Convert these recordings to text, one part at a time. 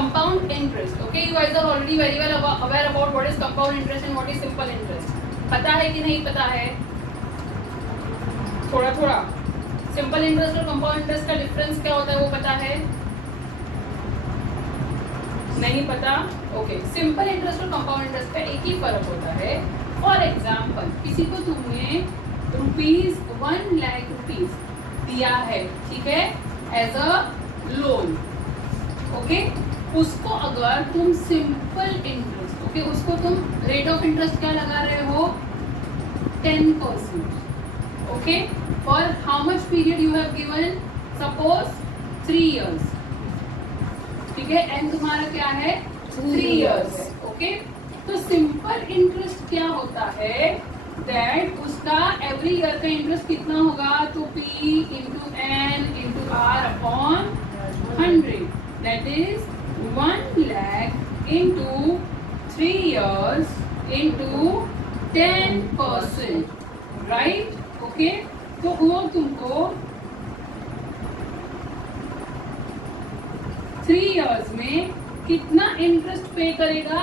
compound interest. Okay, you guys are already very well aware about what is compound interest and what is simple interest. पता है कि नहीं पता है? थोड़ा थोड़ा सिंपल इंटरेस्ट और कंपाउंड इंटरेस्ट का डिफरेंस क्या होता है वो पता है? नहीं पता? ओके, सिंपल इंटरेस्ट और कंपाउंड इंटरेस्ट का एक ही फर्क होता है. फॉर एग्जाम्पल, किसी को तुमने ₹1 लाख दिया है, ठीक है, एज अ लोन. ओके, उसको अगर तुम सिंपल इंटरेस्ट, ओके, उसको तुम रेट ऑफ इंटरेस्ट क्या लगा रहे हो? 10%. Okay, for how much period you have given? Suppose 3 years. ठीक है, एंड तुम्हारा क्या है? 3 years. ओके, तो सिंपल इंटरेस्ट क्या होता है? दैट उसका एवरी ईयर का इंटरेस्ट कितना होगा? तो P into N into R upon 100. That is 1 lakh into 3 years into 10%. Right? Okay? तो वो तुमको 3 years में कितना इंटरेस्ट पे करेगा?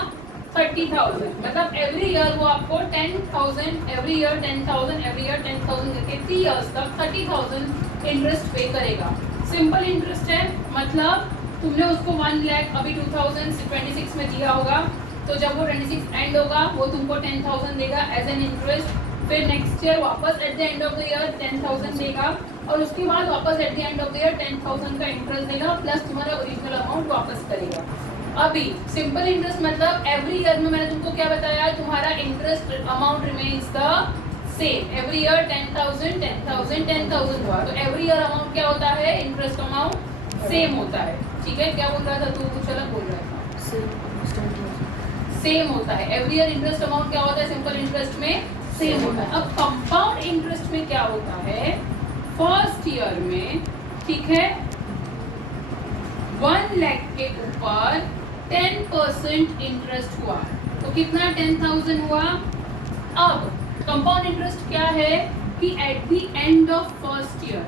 30,000. मतलब एवरी ईयर वो आपको 10,000 एवरी ईयर 10,000 एवरी ईयर 10,000 करके 3 years तक 30,000 इंटरेस्ट पे करेगा. सिंपल इंटरेस्ट है, मतलब तुमने उसको 1 लाख अभी 2026 में दिया होगा, तो जब वो 26 एंड होगा वो तुमको 10,000 देगा एज एन इंटरेस्ट. फिर नेक्स्ट ईयर वापस at the end of the year 10,000 देगा, और उसके बाद वापस at the end of the year 10,000 का इंटरेस्ट देगा प्लस तुम्हारा ओरिजिनल अमाउंट वापस करेगा. अभी सिंपल इंटरेस्ट मतलब एवरी ईयर में मैंने तुमको क्या बताया? तुम्हारा interest amount remains the same. Every year 10,000 10,000 10,000 हुआ, तो एवरी ईयर अमाउंट क्या होता है? इंटरेस्ट अमाउंट सेम होता है. ठीक है, क्या बोल रहा था तू? कुछ अलग बोल रहा था. सेम होता है. एवरी ईयर इंटरेस्ट अमाउंट क्या होता है? सिंपल इंटरेस्ट में सेम होता है. अब कंपाउंड इंटरेस्ट में क्या होता है? फर्स्ट ईयर में, ठीक है, 1 लाख के ऊपर 10% इंटरेस्ट हुआ, तो कितना? 10,000 हुआ. अब कंपाउंड इंटरेस्ट क्या है कि at the end of first year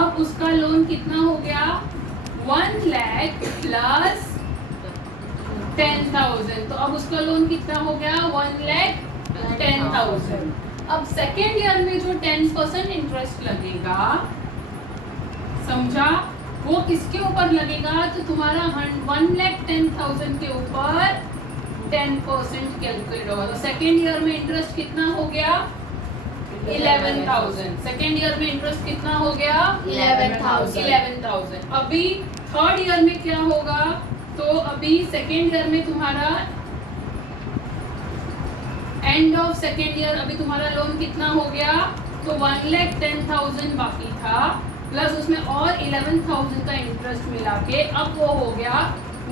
अब उसका लोन कितना हो गया? 1 लाख प्लस 10,000. तो अब उसका लोन कितना हो गया? 1 लाख 10,000. अब सेकेंड ईयर में जो 10% इंटरेस्ट लगेगा, समझा, वो किसके ऊपर लगेगा? तो तुम्हारा 1,10,000 के ऊपर 10% कैलकुलेट होगा. तो सेकेंड ईयर में इंटरेस्ट कितना हो गया? 11,000. सेकेंड ईयर में इंटरेस्ट कितना हो गया? 11,000. अभी थर्ड ईयर में क्या होगा? तो अभी सेकेंड ईयर में तुम्हारा एंड ऑफ सेकेंड ईयर अभी तुम्हारा लोन कितना हो गया? तो 1,10,000 बाकी था, प्लस उसमें और 11,000 का इंटरेस्ट मिला के अब वो हो गया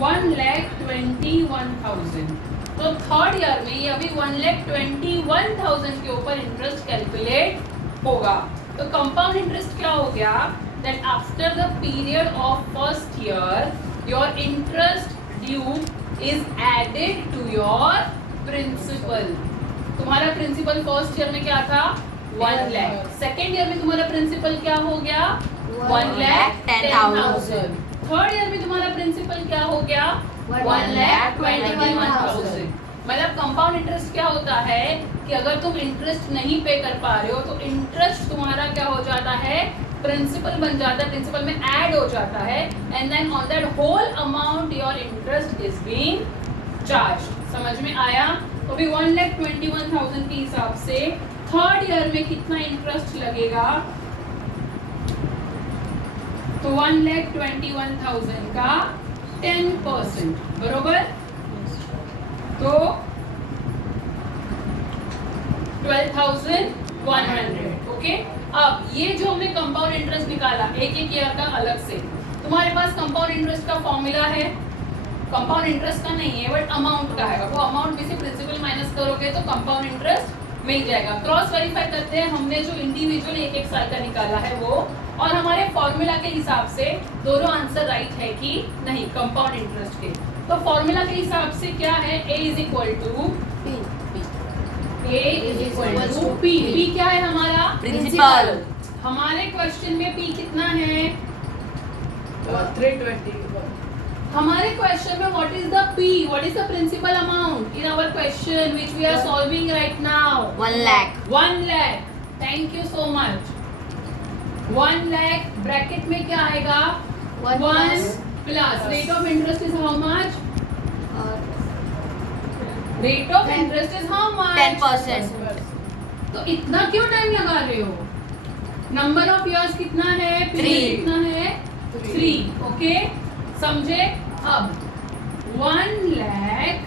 1,21,000. तो थर्ड ईयर में ये अभी 1,21,000 के ऊपर इंटरेस्ट कैलकुलेट होगा. तो कंपाउंड इंटरेस्ट क्या हो गया? That after the period of first year your interest due is added to your principal. तुम्हारा प्रिंसिपल फर्स्ट ईयर में क्या था? 1 लाख. सेकेंड ईयर में तुम्हारा प्रिंसिपल क्या हो गया? 1,10,000. थर्ड ईयर में तुम्हारा प्रिंसिपल क्या हो गया? 1,21,000. मतलब कंपाउंड इंटरेस्ट क्या होता है कि अगर तुम इंटरेस्ट नहीं पे कर पा रहे हो तो इंटरेस्ट तुम्हारा क्या हो जाता है? प्रिंसिपल बन जाता है, प्रिंसिपल में ऐड हो जाता है, and then on that whole amount your interest is being charge. समझ में आया? तो भी 1,21,000 के हिसाब से थर्ड ईयर में कितना इंटरेस्ट लगेगा? तो 1,21,000 का 10%, बरोबर. तो 12,100. ओके, अब ये जो हमने कंपाउंड इंटरेस्ट निकाला एक एक ईयर का अलग से, तुम्हारे पास कंपाउंड इंटरेस्ट का फॉर्मूला है? कंपाउंड इंटरेस्ट का नहीं है, बट अमाउंट का है. वो अमाउंट में से प्रिंसिपल माइनस करोगे तो कंपाउंड इंटरेस्ट मिल जाएगा. क्रॉस वेरीफाई करते हैं, हमने जो इंडिविजुअल एक एक साल का निकाला है वो, और हमारे फॉर्मूला के हिसाब से दोनों आंसर राइट है कि नहीं कंपाउंड इंटरेस्ट के. तो फॉर्मूला के हिसाब से क्या है? A is equal to P. P क्या है हमारा? प्रिंसिपल. हमारे क्वेश्चन में P कितना है? 320. हमारे क्वेश्चन में what is the P, what is the principal amount in our question which we are solving right now? 1 lakh. 1 lakh. Thank you so much. 1 lakh bracket में क्या आएगा? 1 plus rate of interest is how much? Rate of interest is how much? 10%. तो इतना क्यों time लगा रहे हो? Number of years कितना है? Three. पीरियड कितना है? 3. ओके, समझे? अब 1 lakh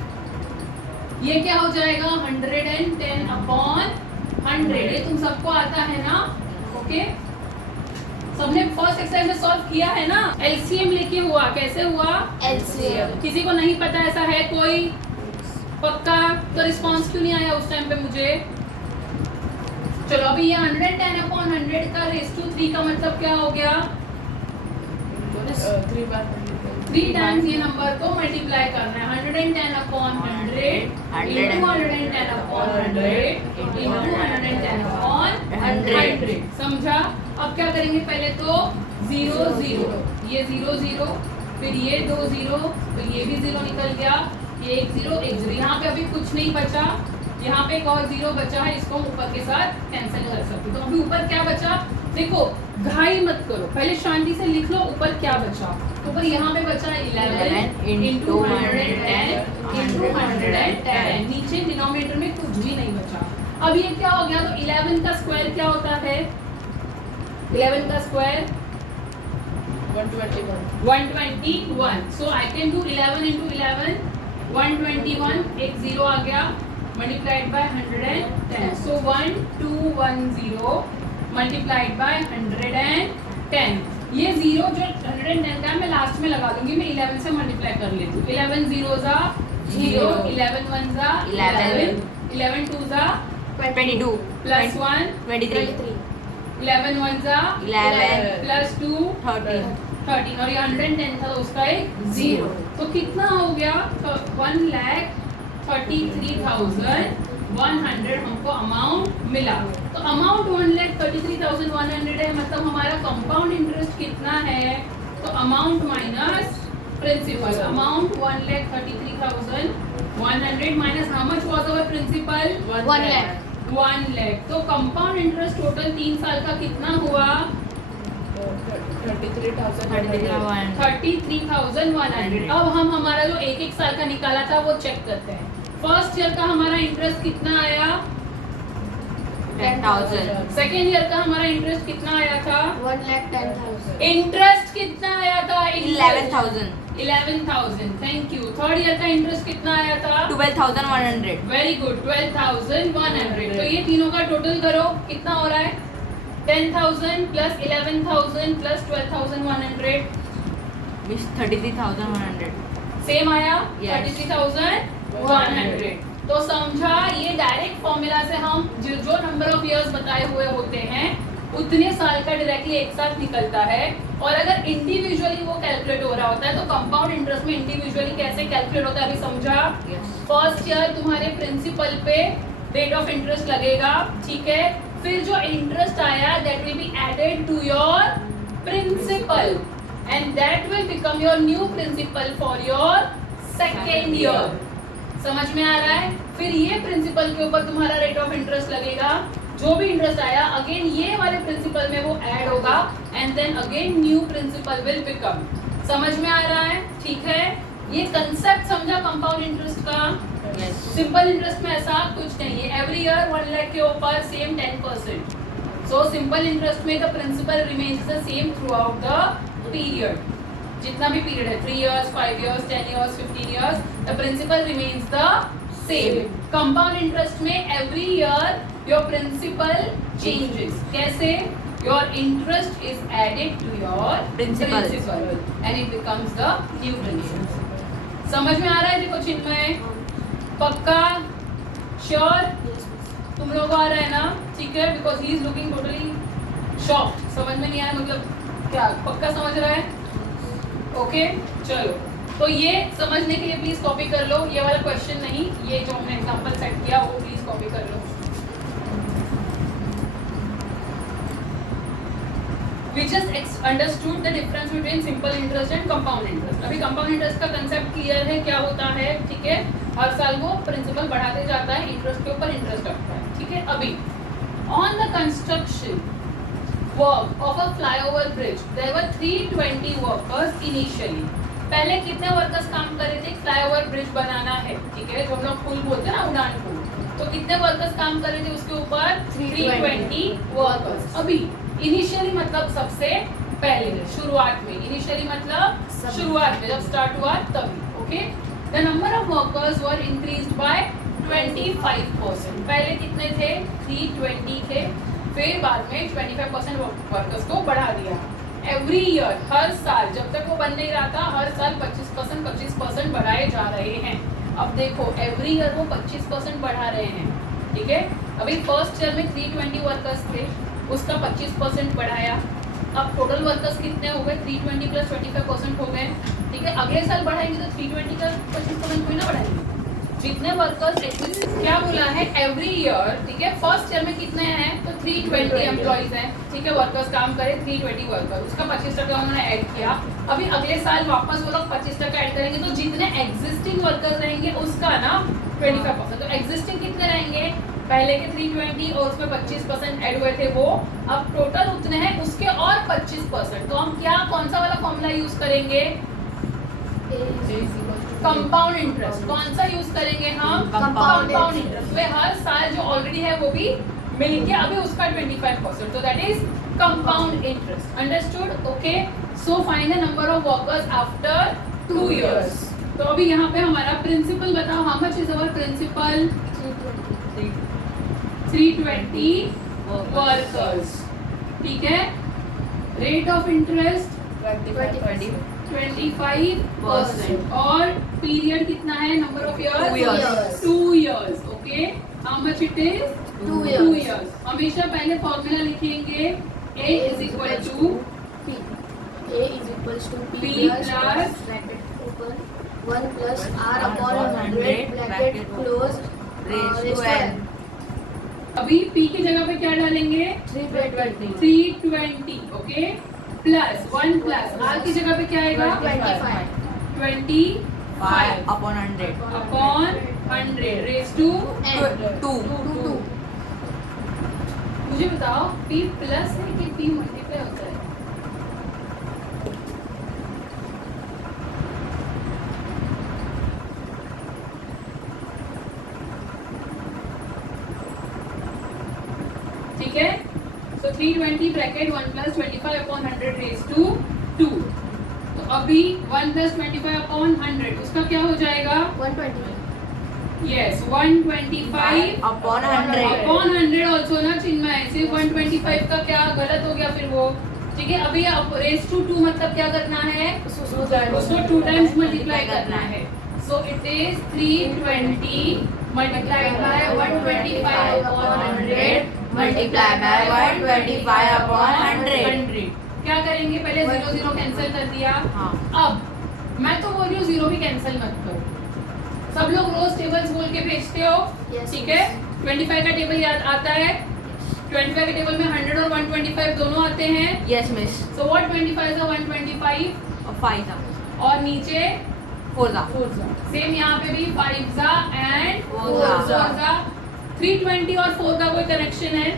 ये क्या हो जाएगा? 110 अपॉन 100. ये तुम सबको आता है ना? ओके, सबने फर्स्ट एक्सरसाइज में सॉल्व किया है ना? एलसीएम लेके हुआ. कैसे हुआ? LCM. किसी को नहीं पता ऐसा है कोई? पक्का? तो रिस्पांस क्यों नहीं आया उस टाइम पे मुझे? चलो अभी ये 110 अपॉन 100 का रेस टू 3 का मतलब क्या हो गया? 3 टाइम्स ये नंबर को मल्टीप्लाई करना है. 110 upon 100 into 110 upon 100 into 110 upon 100. समझा? अब क्या करेंगे? पहले तो 0 0, ये 0 0, फिर ये 2 0, तो ये भी 0 निकल गया, ये 1 0 1 0. यहाँ पे अभी कुछ नहीं बचा. यहाँ पे एक और 0 बचा है, इसको हम ऊपर के साथ कैंसिल कर सकते. तो अभी ऊपर क्या बचा? देखो, घाई मत करो, पहले शांति से लिख लो ऊपर क्या बचा. तो ऊपर यहाँ पे बचा 11 इंटू 110 इंटू 110. नीचे डिनोमिनेटर में कुछ भी नहीं बचा. अब ये क्या हो गया? तो 11 का स्क्वायर क्या होता है? 11 का square 121. So I can do 11 into 11 121. एक 0 आ गया, multiplied by 110. So 1210 multiplied by 110. ये 0 जो 110 का मैं लास्ट में लगा दूंगी. मैं 11 से मल्टीप्लाई कर लेती हूँ. 11 0 जा 0, 11 1 जा 11, 11 2 जा 22. प्लस 1 23. 11 1 जा 11 प्लस 2 13. 13. और ये 110 था तो उसका एक 0. तो कितना हो गया? 1,33,100 हमको अमाउंट मिला. तो अमाउंट 1,33,100 है. मतलब हमारा कंपाउंड इंटरेस्ट कितना है? तो amount minus principal. Amount 1,33,100 minus how much was our principal? 1 lakh. 1 lakh. तो कंपाउंड इंटरेस्ट टोटल 3 साल का कितना हुआ? 33,100. अब हम हमारा जो एक एक साल का निकाला था वो चेक करते हैं. फर्स्ट ईयर का हमारा इंटरेस्ट कितना आया? 10,000. सेकेंड ईयर का हमारा इंटरेस्ट कितना आया था? 1,10,000. इंटरेस्ट कितना आया था? 11,000. 11,000. Thank you. थर्ड ईयर का इंटरेस्ट कितना आया था? 12,100. Very good, 12,100. तो ये तीनों का टोटल करो, कितना हो रहा है? 10,000 प्लस 11,000 प्लस 12,100. 33,100. सेम आया? Yes. 33,100. तो समझा, ये डायरेक्ट फॉर्मूला से हम जो नंबर ऑफ इयर्स बताए हुए होते हैं उतने साल का डायरेक्टली एक साथ निकलता है. और अगर इंडिविजुअली वो कैलकुलेट हो रहा होता है तो कंपाउंड इंटरेस्ट में इंडिविजुअली कैसे कैलकुलेट होता है अभी समझा. फर्स्ट ईयर तुम्हारे प्रिंसिपल पे रेट ऑफ इंटरेस्ट लगेगा, ठीक है. फिर जो इंटरेस्ट आया that will be added to your principal and that will become your new principal for your second year. समझ में आ रहा है? फिर ये प्रिंसिपल के ऊपर तुम्हारा रेट ऑफ इंटरेस्ट लगेगा. जो भी इंटरेस्ट आया अगेन ये वाले प्रिंसिपल में वो ऐड होगा and then again new principal will become. समझ में आ रहा है? ठीक है. ये कंसेप्ट समझा कंपाउंड इंटरेस्ट का. सिंपल इंटरेस्ट में ऐसा कुछ नहीं है. एवरी ईयर 1 लाख के ऊपर सेम 10%. सो सिंपल इंटरेस्ट में the principal remains the same throughout the period. जितना भी पीरियड है 3 years, 5 years, 10 years, 15 years, the principal remains the same. Compound interest में every year your principal changes. कैसे? Your interest is added to your Principal. and it becomes the new principal. समझ में आ रहा है? देखो चिन्मय, पक्का? श्योर? तुम लोग आ रहा है ना? ठीक है. Because he is looking totally shocked. समझ में नहीं आया मतलब क्या? पक्का समझ रहा है? ओके चलो. तो ये समझने के लिए प्लीज कॉपी कर लो. ये वाला क्वेश्चन नहीं, ये जो हमने एग्जांपल सेट किया वो प्लीज कॉपी कर लो. We just understood the difference between simple interest and compound interest. अभी compound interest का concept clear है क्या होता है, ठीक है. हर साल वो प्रिंसिपल बढ़ाते जाता है, इंटरेस्ट के ऊपर इंटरेस्ट रखता है, ठीक है. अभी on the construction work of a flyover bridge, there were 320 workers initially. पहले कितने वर्कर्स काम कर रहे थे, फ्लाईओवर ब्रिज बनाना है, ठीक है, जो हम लोग पुल बोलते हैं ना, उड़ान पुल. तो कितने वर्कर्स काम कर रहे थे उसके ऊपर, 320 वर्कर्स. अभी इनिशियली मतलब सबसे पहले, शुरुआत में. इनिशियली मतलब शुरुआत में, जब स्टार्ट हुआ तभी. Okay. The number of workers were increased by 25%. पहले कितने थे, 320 थे, फिर बाद में 25% वर्कर्स को बढ़ा दिया. एवरी ईयर, हर साल, जब तक वो बन नहीं रहा था, हर साल 25% बढ़ाए जा रहे हैं. अब देखो एवरी ईयर वो 25% बढ़ा रहे हैं, ठीक है. अभी फर्स्ट ईयर में 320 वर्कर्स थे, उसका 25% बढ़ाया. अब टोटल वर्कर्स कितने हो गए, 320 प्लस 25% हो गए, ठीक है. अगले साल बढ़ाएंगे तो 320 का 25% कोई ना बढ़ाएंगे. जितने वर्कर्स, क्या बोला है, एवरी ईयर, ठीक है. फर्स्ट ईयर में कितने हैं, तो 320 एम्प्लॉइज हैं, ठीक है. वर्कर्स काम करे 320 वर्कर, उसका 25% उन्होंने ऐड किया. अभी अगले साल वापस वो लोग 25% ऐड करेंगे, तो जितने एग्जिस्टिंग वर्कर्स रहेंगे उसका ना 25%. तो एग्जिस्टिंग कितने रहेंगे, पहले के 320 और उसमें 25% ऐड हुए थे वो, अब टोटल उतने हैं, उसके और 25%. तो हम क्या, कौन सा वाला फॉर्मूला यूज करेंगे, कंपाउंड इंटरेस्ट. कौन सा यूज करेंगे हम, कंपाउंड इंटरेस्ट. वे हर साल जो ऑलरेडी है वो भी मिल के अभी उसका 25%. तो that is compound interest. Understood. Okay. So find the number of workers after 2 years. तो अभी यहाँ पे हमारा प्रिंसिपल बताओ, how much is our principal, 320 workers, ठीक है. रेट ऑफ इंटरेस्ट 25% और पीरियड कितना है, number of years 2 years. Okay. How much it is, 2 years. हमेशा पहले फॉर्मूला लिखेंगे, A is equal to P. A is equals to P P plus plus bracket open 1 plus R upon 100 bracket close raised to n. अभी P की जगह पे क्या डालेंगे, 320 320. Okay. Plus 1 plus R की जगह पे क्या आएगा, 25 upon 100 अपॉन 100 रेज टू 2. 2 मुझे बताओ P प्लस है कि P मल्टीप्लाई होता है, ठीक है. So 320 bracket 1 plus 25 upon 100 raise to 2. तो अभी 1 प्लस 25 अपॉन 100 उसका क्या हो जाएगा, 120 यस 125 upon 100 अपॉन 100 ऑल्सो ना चिन्मय, सिर्फ 125 का क्या गलत हो गया फिर वो, ठीक है. अभी अब रेज टू 2 मतलब क्या करना है, उसको 2 टाइम्स मल्टीप्लाई करना है. So it is 320 multiplied by 125 upon 100 multiply by 125 upon 100. क्या करेंगे, पहले 0 0 कैंसिल कर दिया. हाँ. अब मैं तो बोल रही हूँ 0 भी कैंसिल मत करो. सब लोग रोज टेबल्स बोल के भेजते हो, Yes, ठीक है. 25 का टेबल याद आता है, 25 के टेबल में 100 और 125 दोनों आते हैं. Yes miss. सो व्हाट 25 का 125 5 था, और नीचे 4 था. सेम यहाँ पे भी 5 जा एंड 4 जा. 4 जा. 320 और 4 का कोई कनेक्शन है,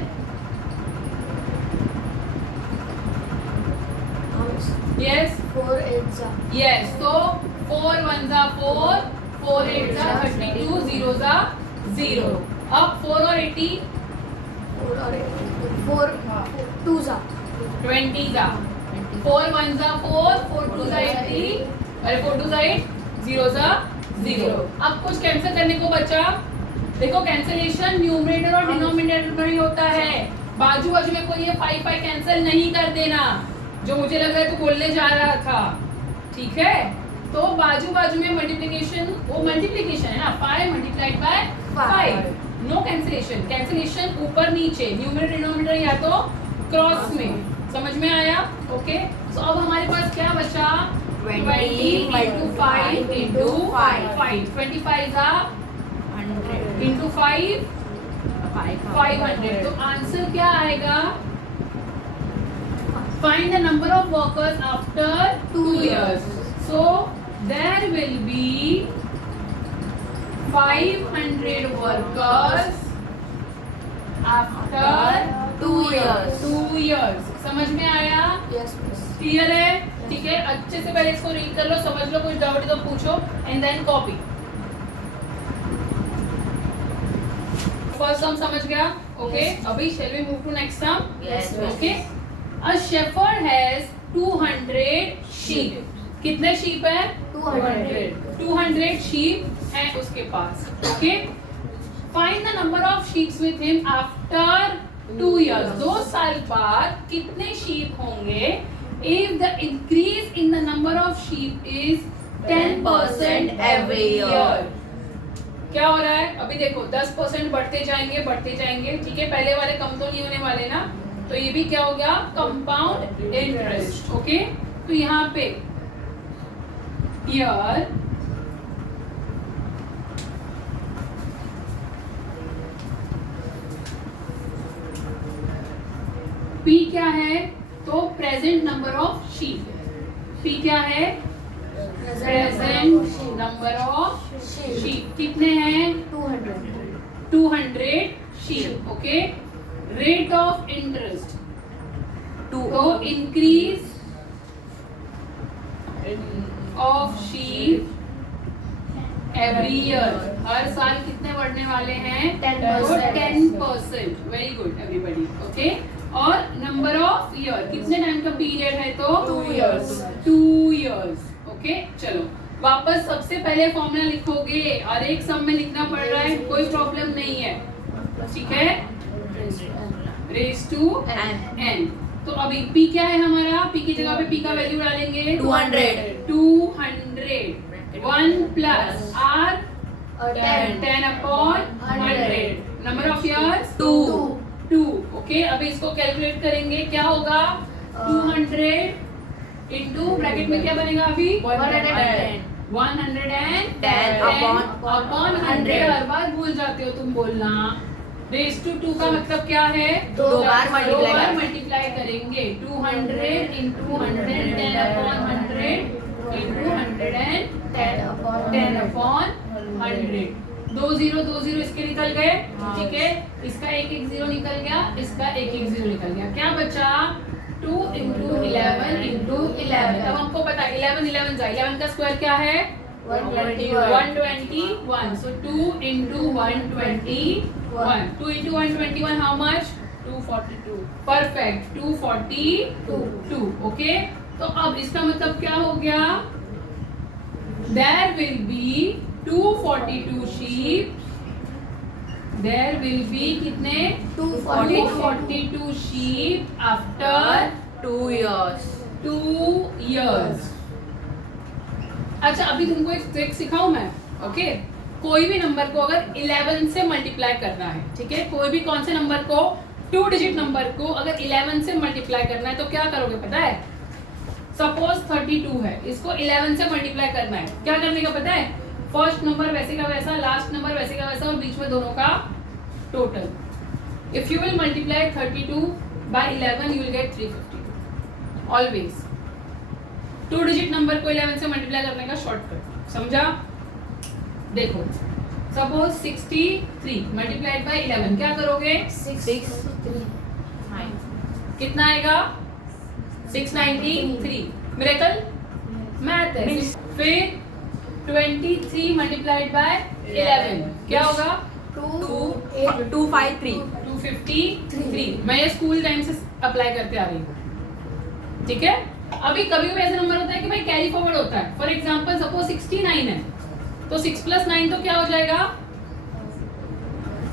यस 4 8 जा यस. तो 4 1 जा 4, 4 8 जा 32, 0 जा 0. अब 4 और 80 4 2 जा 20 जा. 4 1 जा 4, 4 2 जा 80, अरे 4 2 जा 8, 0 जा 0. अब कुछ कैंसिल करने को बचा. देखो कैंसिलेशन न्यूमरेटर और डिनोमिनेटर में ही होता है, बाजू बाजू में कोई ये 5 5 कैंसिल नहीं कर देना, जो मुझे लग रहा है तो बोलने जा रहा था, ठीक है. तो बाजू बाजू में मल्टीप्लिकेशन, वो मल्टीप्लिकेशन है ना, 5 multiplied by 5. No cancellation. Cancellation ऊपर नीचे, न्यूमरेटर डिनोमिनेटर या तो क्रॉस में. समझ में आया. ओके. सो अब हमारे पास क्या बचा, 20 into 5 into 5. 25 जा 100 into 5 500. तो आंसर क्या आएगा, Find the number of workers after 2 years. So there will be 500 workers after 2 years. 2 years. समझ में आया? Yes, miss. क्लियर है? ठीक है, अच्छे से पहले इसको रीड कर लो, समझ लो, कुछ डाउट है तो पूछो and then copy. First sum समझ गया? ओके, अभी shall we move to next sum? Yes, miss. Okay, a shepherd has 200 sheep. कितने sheep है? 200. 200 sheep है उसके पास। Okay, find the number of sheep with him after 2 years. 2 साल बाद कितने sheep होंगे? If the increase in the number of sheep is 10% every year. क्या हो रहा है? अभी देखो 10% बढ़ते जाएंगे, ठीक है, पहले वाले कम तो नहीं होने वाले ना, तो ये भी क्या हो गया? Compound interest. ओके, तो यहाँ पे ईयर पी क्या है? तो present number of sheep. P क्या है? Present number of sheep. कितने हैं? 200. 200 sheep. Okay, rate of interest तो increase of sheep every year. हर साल कितने बढ़ने वाले हैं? 10%. 10%। Very good everybody. ओके, और नंबर ऑफ ईयर कितने टाइम का पीरियड है? तो 2 years. 2 years। ओके, चलो वापस सबसे पहले फॉर्मूला लिखोगे और एक सम में लिखना पड़ रहा है, कोई प्रॉब्लम नहीं है, ठीक है? Raise to n। तो अभी p क्या है हमारा? p की जगह पे p का वैल्यू डालेंगे 200। 200 1 plus r 10. 10 upon 100। Number of years 2। 2। Okay, अभी इसको कैलकुलेट करेंगे, क्या होगा? 200 इंटू ब्रैकेट में क्या बनेगा अभी? 110 अपॉन 100। हर बार भूल जाते हो तुम बोलना। रेज टू 2 का मतलब क्या है? 2 बार मल्टीप्लाई करेंगे। 200 इंटू 110 अपॉन 100 इंटू 110 अपॉन 100। 2 0 इसके निकल गए, ठीक है, इसका एक 0 निकल गया, इसका एक 0 निकल गया, क्या बचा? 2 इंटू 11 इंटू 11। अब हमको पता 11 जाए, 11 का स्क्वायर क्या है? 121। So 2 into 121। 2 into 121 how much? 242। Perfect, 242। Okay, तो अब इसका मतलब क्या हो गया? There will be 242 sheep. There will be कितने? 242 sheep after 2 years. 2 years. अच्छा, अभी तुमको एक ट्रिक सिखाऊं मैं। ओके, कोई भी नंबर को अगर 11 से मल्टीप्लाई करना है, ठीक है, कोई भी कौन से नंबर को? 2 डिजिट नंबर को अगर 11 से मल्टीप्लाई करना है तो क्या करोगे पता है? सपोज 32 है, इसको 11 से मल्टीप्लाई करना है, क्या करने का पता है? फर्स्ट नंबर वैसे का वैसा, लास्ट नंबर वैसे का वैसा और बीच में दोनों का total. If you will multiply 32 by 11 you will get 352 always. 2 digit number को 11 से मल्टीप्लाई करने का शॉर्टकट, समझा? देखो सपोज 63 मल्टीप्लाइड बाय 11 क्या करोगे? 63. कितना आएगा? 693। मिरेकल मैथ है। फिर 23 मल्टीप्लाइड बाय 11 क्या होगा? 253। 253। मैं ये स्कूल टाइम से अप्लाई करते आ रही हूँ, ठीक है? अभी कभी भी ऐसा नंबर होता है कि भाई कैरी फॉरवर्ड होता है। फॉर एग्जांपल सपोज 69 है, तो 6 + 9 तो क्या हो जाएगा?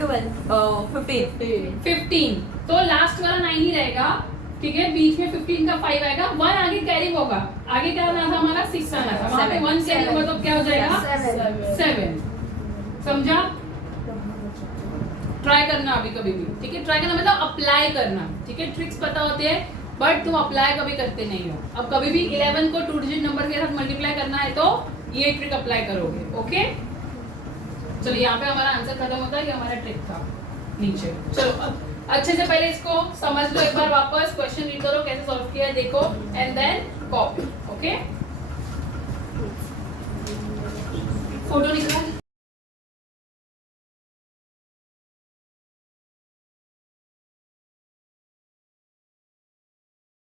15। तो लास्ट वाला 9 ही रहेगा, ठीक है, बीच में 15 का 5 आएगा, 1 आगे कैरी होगा। आगे क्या आना था हमारा? 6 आना था, वहां पे 1 कैरी होगा तो क्या हो जाएगा? 7। समझा? ट्राई करना अभी कभी भी, ठीक है? ट्राई करना मतलब अप्लाई करना, ठीक है? ट्रिक्स पता होते हैं बट तुम अप्लाई कभी करते नहीं हो। अब कभी भी 11 को 2 डिजिट नंबर के साथ मल्टीप्लाई करना है तो ये ट्रिक अप्लाई करोगे। ओके, चलो यहाँ पे हमारा आंसर खत्म होता है कि हमारा ट्रिक था नीचे। चलो अच्छे से पहले इसको समझ लो एक बार वापस, क्वेश्चन रीड करो कैसे सॉल्व किया है देखो, and then copy. Okay, photo निकाल.